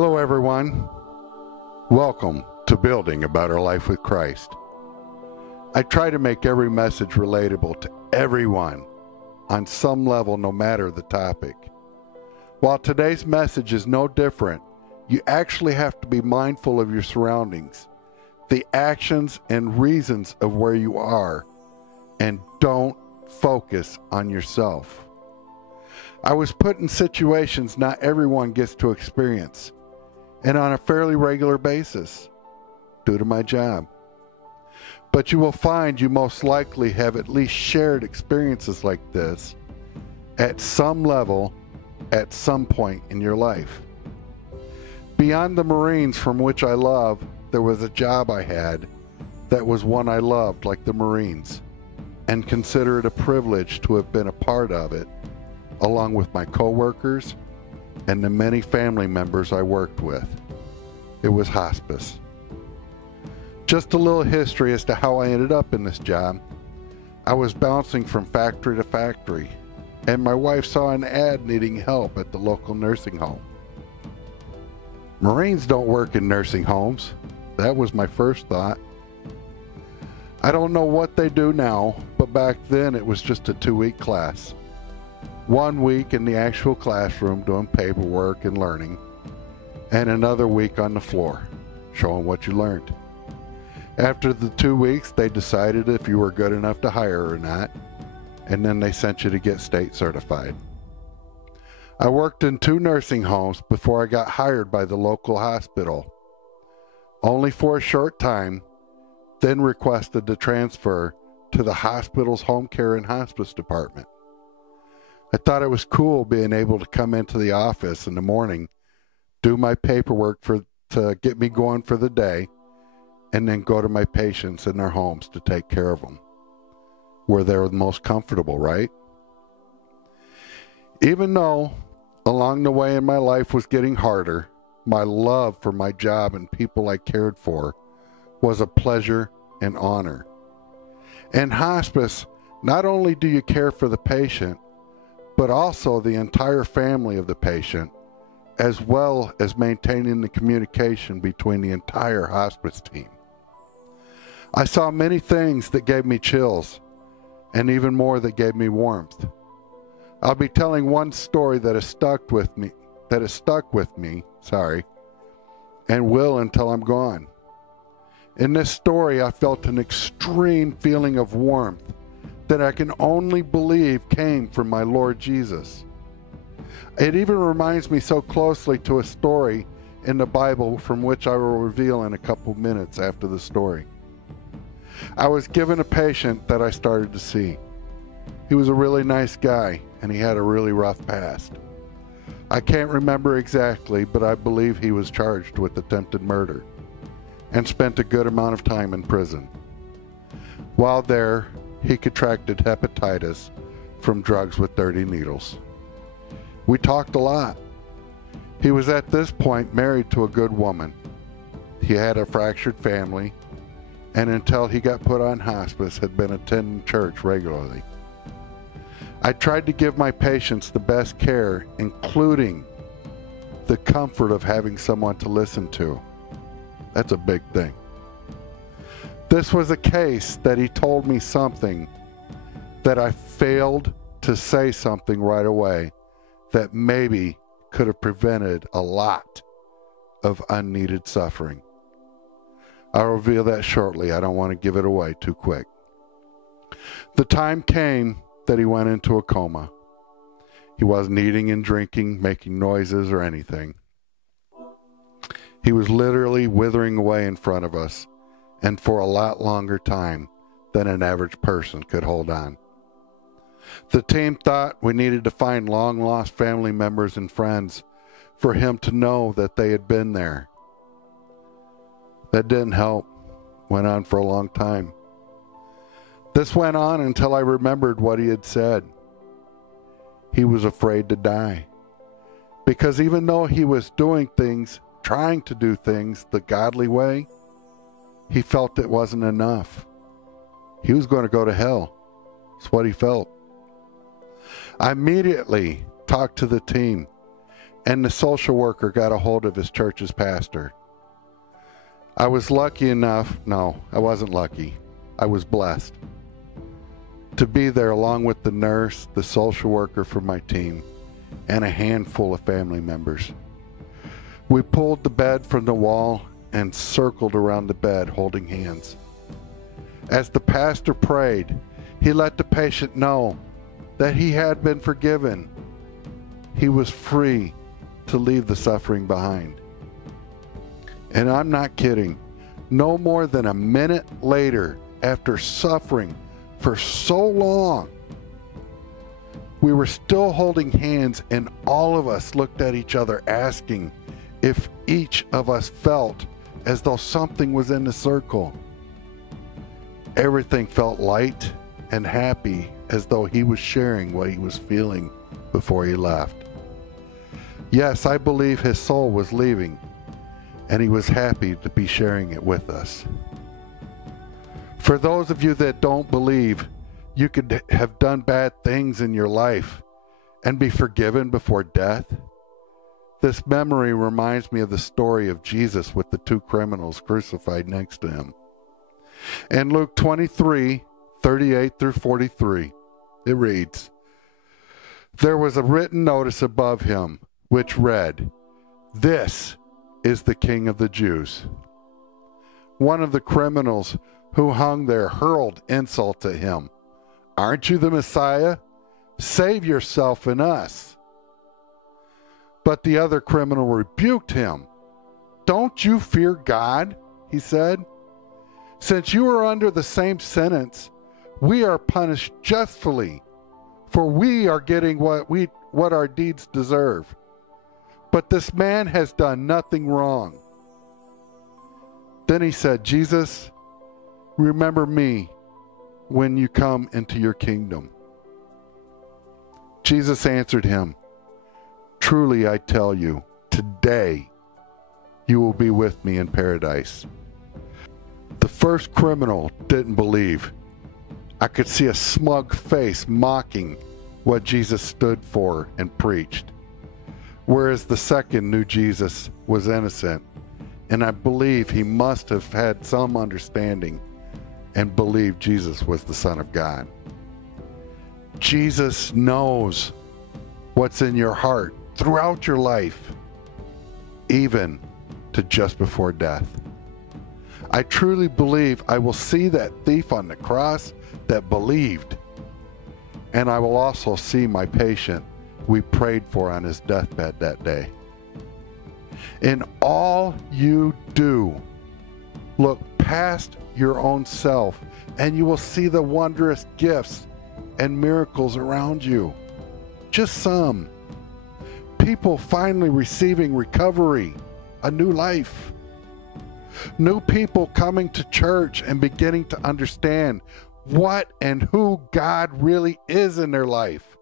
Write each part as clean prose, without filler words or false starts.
Hello, everyone. Welcome to Building a Better Life with Christ. I try to make every message relatable to everyone on some level, no matter the topic. While today's message is no different, you actually have to be mindful of your surroundings, the actions and reasons of where you are, and don't focus on yourself. I was put in situations not everyone gets to experience, and on a fairly regular basis, due to my job. But you will find you most likely have at least shared experiences like this at some level, at some point in your life. Beyond the Marines, from which I love, there was a job I had that was one I loved, like the Marines, and consider it a privilege to have been a part of it, along with my coworkers and the many family members I worked with. It was hospice. Just a little history as to how I ended up in this job. I was bouncing from factory to factory, and my wife saw an ad needing help at the local nursing home. Marines don't work in nursing homes. That was my first thought. I don't know what they do now, but back then it was just a 2-week class. 1 week in the actual classroom doing paperwork and learning, and another week on the floor, showing what you learned. After the 2 weeks, they decided if you were good enough to hire or not, and then they sent you to get state certified. I worked in 2 nursing homes before I got hired by the local hospital, only for a short time, then requested to transfer to the hospital's home care and hospice department. I thought it was cool being able to come into the office in the morning, do my paperwork to get me going for the day, and then go to my patients in their homes to take care of them, where they're the most comfortable, right? Even though along the way in my life was getting harder, my love for my job and people I cared for was a pleasure and honor. In hospice, not only do you care for the patient, but also the entire family of the patient, as well as maintaining the communication between the entire hospice team. I saw many things that gave me chills, and even more that gave me warmth. I'll be telling one story that has stuck with me, and will until I'm gone. In this story, I felt an extreme feeling of warmth that I can only believe came from my Lord Jesus. It even reminds me so closely to a story in the Bible from which I will reveal in a couple minutes after the story. I was given a patient that I started to see. He was a really nice guy, and he had a really rough past. I can't remember exactly, but I believe he was charged with attempted murder and spent a good amount of time in prison. While there, he contracted hepatitis from drugs with dirty needles. We talked a lot. He was at this point married to a good woman. He had a fractured family, and until he got put on hospice, had been attending church regularly. I tried to give my patients the best care, including the comfort of having someone to listen to. That's a big thing. This was a case that he told me something that I failed to say something right away that maybe could have prevented a lot of unneeded suffering. I'll reveal that shortly. I don't want to give it away too quick. The time came that he went into a coma. He wasn't eating and drinking, making noises or anything. He was literally withering away in front of us, and for a lot longer time than an average person could hold on. The team thought we needed to find long-lost family members and friends for him to know that they had been there. That didn't help. Went on for a long time. This went on until I remembered what he had said. He was afraid to die. Because even though he was doing things, trying to do things the godly way, he felt it wasn't enough. He was going to go to hell. That's what he felt. I immediately talked to the team and the social worker got a hold of his church's pastor. I was lucky enough, no, I wasn't lucky. I was blessed to be there along with the nurse, the social worker for my team, and a handful of family members. We pulled the bed from the wall and circled around the bed holding hands. As the pastor prayed, he let the patient know that he had been forgiven. He was free to leave the suffering behind. And I'm not kidding. No more than a minute later, after suffering for so long, we were still holding hands, and all of us looked at each other asking if each of us felt as though something was in the circle. Everything felt light and happy, as though he was sharing what he was feeling before he left. Yes, I believe his soul was leaving, and he was happy to be sharing it with us. For those of you that don't believe you could have done bad things in your life and be forgiven before death, this memory reminds me of the story of Jesus with the two criminals crucified next to him. In Luke 23:38 through 43, it reads, "There was a written notice above him, which read, 'This is the King of the Jews.' One of the criminals who hung there hurled insults at him. 'Aren't you the Messiah? Save yourself and us.' But the other criminal rebuked him. 'Don't you fear God?' he said. 'Since you are under the same sentence, we are punished justly, for we are getting what our deeds deserve. But this man has done nothing wrong.' Then he said, 'Jesus, remember me when you come into your kingdom.' Jesus answered him, 'Truly I tell you, today you will be with me in paradise.' The first criminal didn't believe. I could see a smug face mocking what Jesus stood for and preached. Whereas the second knew Jesus was innocent, and I believe he must have had some understanding and believed Jesus was the Son of God. Jesus knows what's in your heart throughout your life, even to just before death. I truly believe I will see that thief on the cross that believed, and I will also see my patient we prayed for on his deathbed that day. In all you do, look past your own self, and you will see the wondrous gifts and miracles around you. Just some. People finally receiving recovery, a new life. New people coming to church and beginning to understand what and who God really is in their life.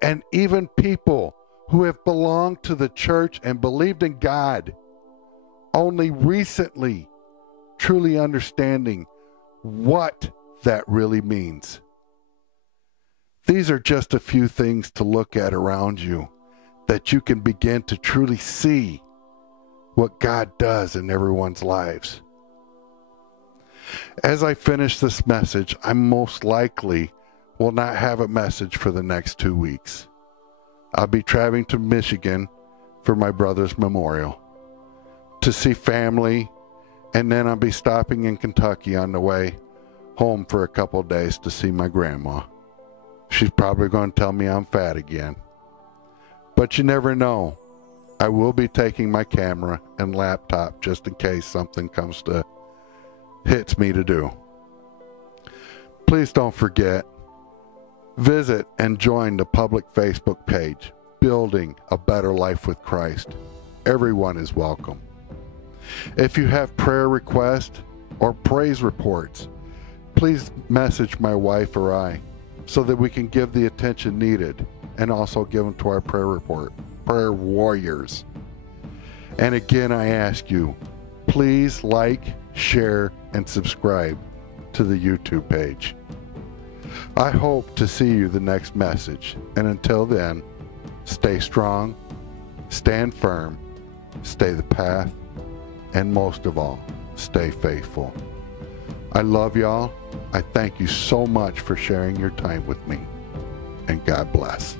And even people who have belonged to the church and believed in God only recently truly understanding what that really means. These are just a few things to look at around you that you can begin to truly see what God does in everyone's lives. As I finish this message, I most likely will not have a message for the next 2 weeks. I'll be traveling to Michigan for my brother's memorial to see family, and then I'll be stopping in Kentucky on the way home for a couple of days to see my grandma. She's probably going to tell me I'm fat again. But you never know. I will be taking my camera and laptop just in case something hits me to do. Please don't forget, visit and join the public Facebook page, Building a Better Life with Christ. Everyone is welcome. If you have prayer requests or praise reports, please message my wife or I so that we can give the attention needed and also give them to our prayer warriors. And again, I ask you, please like, share, and subscribe to the YouTube page. I hope to see you the next message. And until then, stay strong, Stand firm, stay the path, and most of all, stay faithful. I love y'all. I thank you so much for sharing your time with me. And God bless.